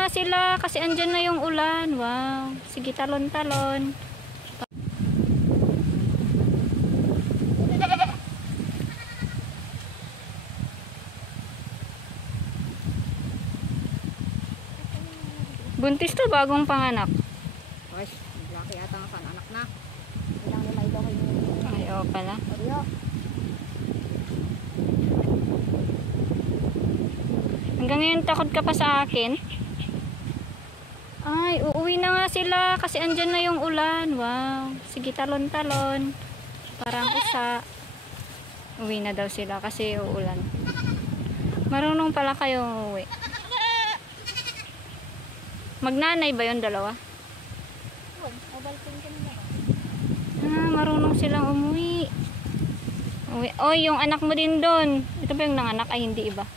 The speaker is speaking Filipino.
nga sila kasi andyan na yung ulan. Wow. Sige, talon-talon. Buntis to, bagong panganak. Ay, laki ata nga sa anak na. Ilang nila ito kayo. Ay, oo pala. Hanggang ngayon takot ka pa sa akin. Ay, uuwi na nga sila kasi andyan na yung ulan. Wow. Sige, talon-talon. Parang usa. Uwi na daw sila kasi uulan. Marunong pala kayong uwi. Magnanay ba yung dalawa? Marunong silang umuwi. Uwi. Oh, yung anak mo din doon. Ito ba yung nanganak? Ay, hindi iba.